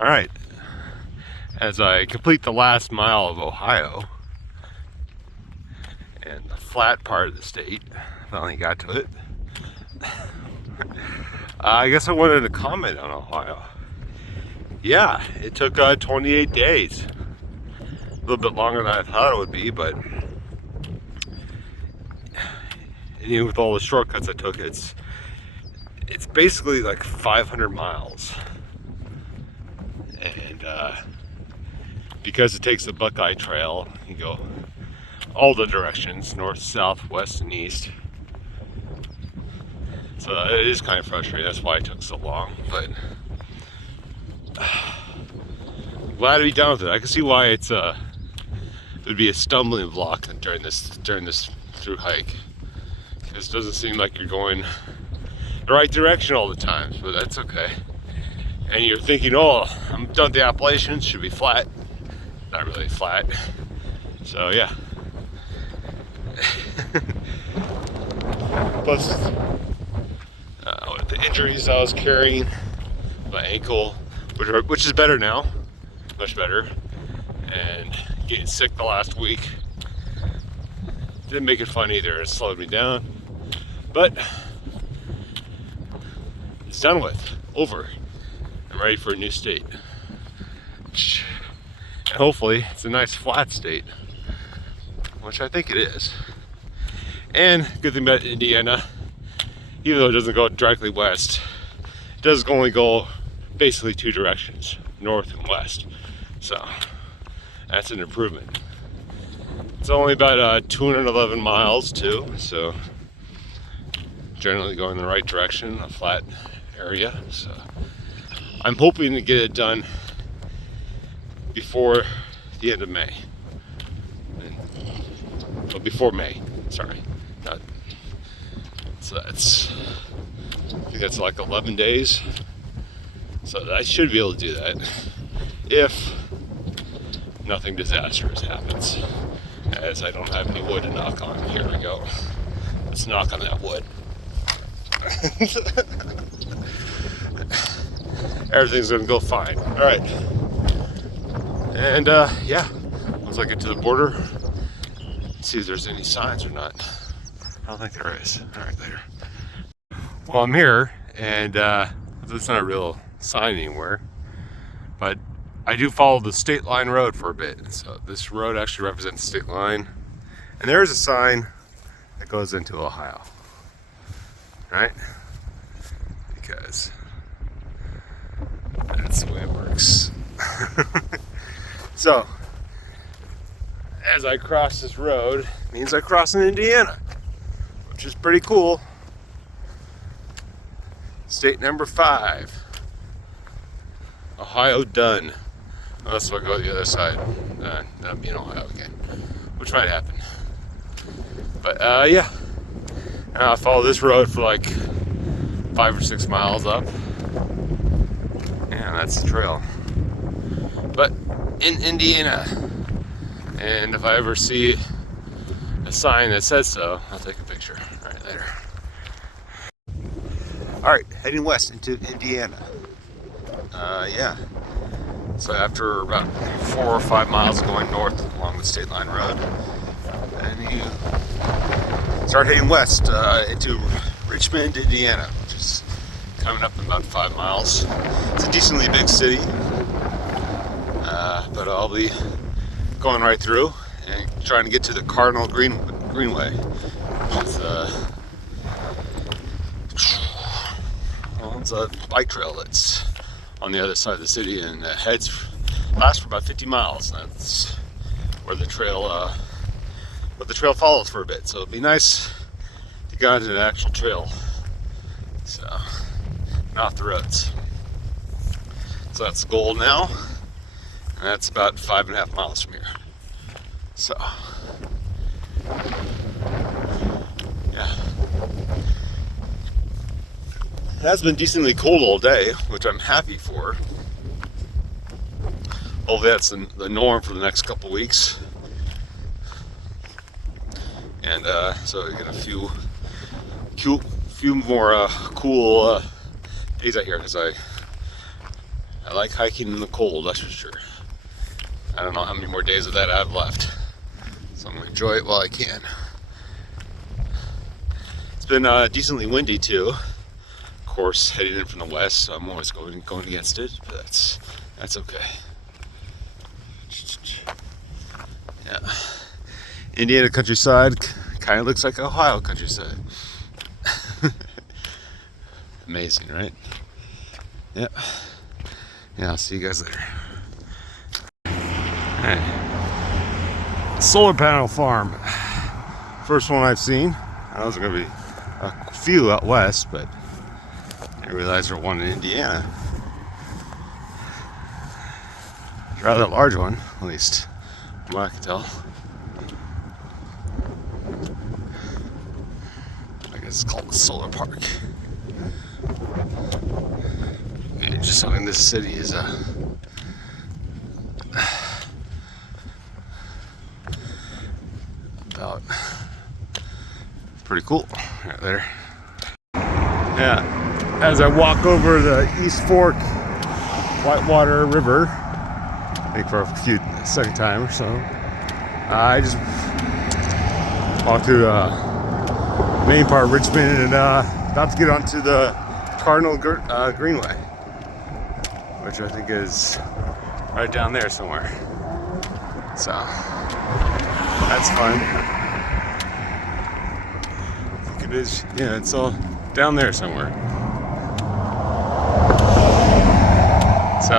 All right, as I complete the last mile of Ohio and the flat part of the state, finally got to it. I guess I wanted to comment on Ohio. Yeah, it took 28 days. A little bit longer than I thought it would be, but even with all the shortcuts I took, it's basically like 500 miles. And because it takes the Buckeye Trail, you go all the directions, north, south, west, and east. So it is kind of frustrating. That's why it took so long. But glad to be done with it. I can see why it would be a stumbling block during this through hike. Because it doesn't seem like you're going the right direction all the time, but that's okay. And you're thinking, oh, I'm done with the Appalachians, should be flat. Not really flat. So yeah. Plus, with the injuries I was carrying, my ankle, which is better now, much better, and getting sick the last week didn't make it fun either. It slowed me down, but it's done with, over. I'm ready for a new state, and hopefully it's a nice flat state, which I think it is. And good thing about Indiana, even though it doesn't go directly west, it does only go basically two directions, north and west. So that's an improvement. It's only about 211 miles too, so generally going in the right direction, a flat area. So I'm hoping to get it done before the end of May. Well, before May, sorry. So I think that's like 11 days. So I should be able to do that if nothing disastrous happens, as I don't have any wood to knock on. Here we go. Let's knock on that wood. Everything's gonna go fine. All right. And yeah, once I get to the border, see if there's any signs or not. I don't think there is. All right, later. Well, I'm here, and it's not a real sign anywhere, but I do follow the state line road for a bit. So this road actually represents the state line, and there's a sign that goes into Ohio, right? Because that's the way it works. So as I cross this road, it means I cross in Indiana, which is pretty cool. State number 5, Ohio done. Unless I go to the other side, that'll be in Ohio again, which might happen. But yeah, I follow this road for like 5 or 6 miles up, and that's the trail. But in Indiana, and if I ever see a sign that says so, I'll take a picture. All right, later. All right, heading west into Indiana. Yeah. So after about 4 or 5 miles going north along the state line road, and you start heading west into Richmond, Indiana, which is coming up in about 5 miles. It's a decently big city, but I'll be going right through and trying to get to the Cardinal Greenway. It's a bike trail that's on the other side of the city, and lasts for about 50 miles. That's where the trail follows for a bit. So it'd be nice to get onto an actual trail, so not the roads. So that's the goal now, and that's about 5.5 miles from here. So yeah. It has been decently cold all day, which I'm happy for. Hopefully that's the norm for the next couple weeks. And so we get a few more cool days out here, because I I like hiking in the cold, that's for sure. I don't know how many more days of that I have left, so I'm gonna enjoy it while I can. It's been decently windy too. Of course, heading in from the west, so I'm always going against it, but that's okay. Yeah, Indiana countryside kind of looks like Ohio countryside. Amazing, right? Yeah. Yeah, I'll see you guys later. Hey. Solar panel farm. First one I've seen. I know there's gonna be a few out west, but I didn't realize there was one in Indiana. It's a rather large one, at least from what I can tell. I guess it's called the solar park. And just something this city is about. Pretty cool right there. Yeah, as I walk over the East Fork Whitewater River, I think for a second time or so, I just walked through the main part of Richmond and about to get onto the Cardinal Greenway, which I think is right down there somewhere. So that's fun. I think it is, yeah, it's all down there somewhere. So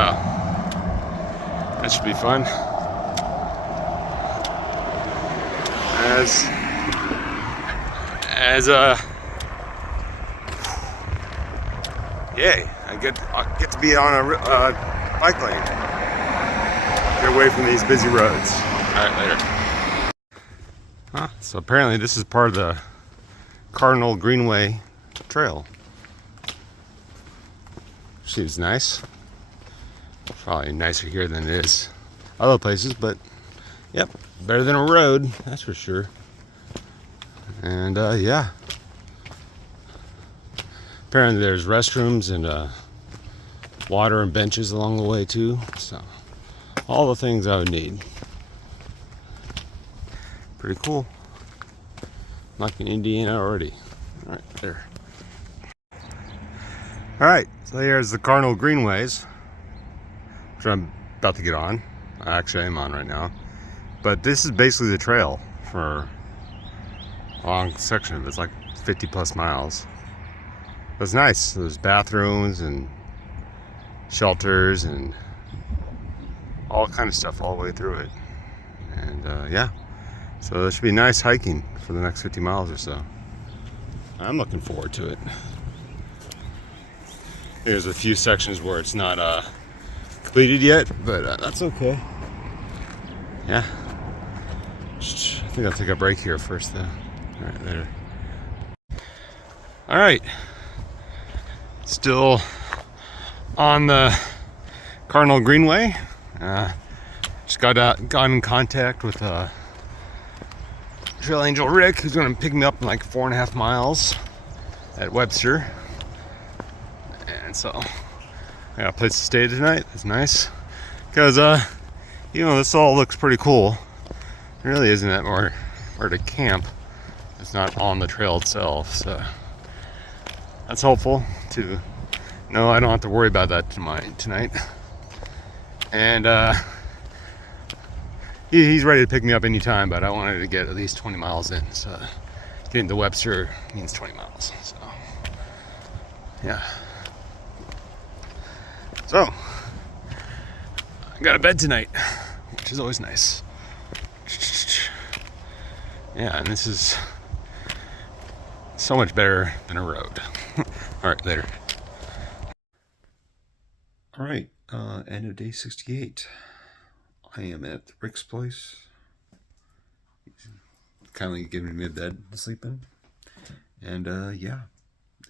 that should be fun. Yay! I get to be on a bike lane. Get away from these busy roads. All right, later. Huh? So apparently this is part of the Cardinal Greenway trail. Seems nice. Probably nicer here than it is other places, but yep, better than a road, that's for sure. And yeah, apparently there's restrooms and water and benches along the way too, so all the things I would need. Pretty cool. Like in Indiana already. All right, there. All right, so here's the Cardinal Greenways, which I'm about to get on. Actually, I'm on right now. But this is basically the trail for a long section of it. It's like 50 plus miles. It's nice. There's bathrooms and shelters and all kind of stuff all the way through it. And yeah, so this should be nice hiking for the next 50 miles or so. I'm looking forward to it. There's a few sections where it's not completed yet, but that's okay. Yeah. I think I'll take a break here first, though. All right, later. All right. Still on the Cardinal Greenway. Just got in contact with Trail Angel Rick, who's going to pick me up in like 4.5 miles at Webster. And so I got a place to stay tonight. That's nice. Because, you know, this all looks pretty cool. There really isn't that more where to camp. It's not on the trail itself, so that's helpful to know I don't have to worry about that tonight. And he's ready to pick me up anytime, but I wanted to get at least 20 miles in, so getting to Webster means 20 miles, so yeah. So I got a bed tonight, which is always nice. Yeah, and this is so much better than a road. All right, later. All right, end of day 68. I am at Rick's place. He's kindly giving me a bed to sleep in. And yeah,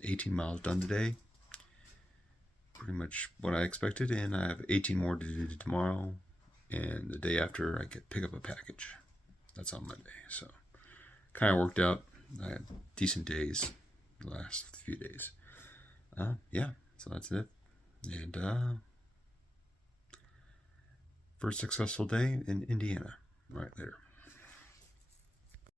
18 miles done today. Pretty much what I expected, and I have 18 more to do tomorrow. And the day after, I pick up a package. That's on Monday, so kind of worked out. I had decent days the last few days. Yeah, so that's it. And First successful day in Indiana. All right, later.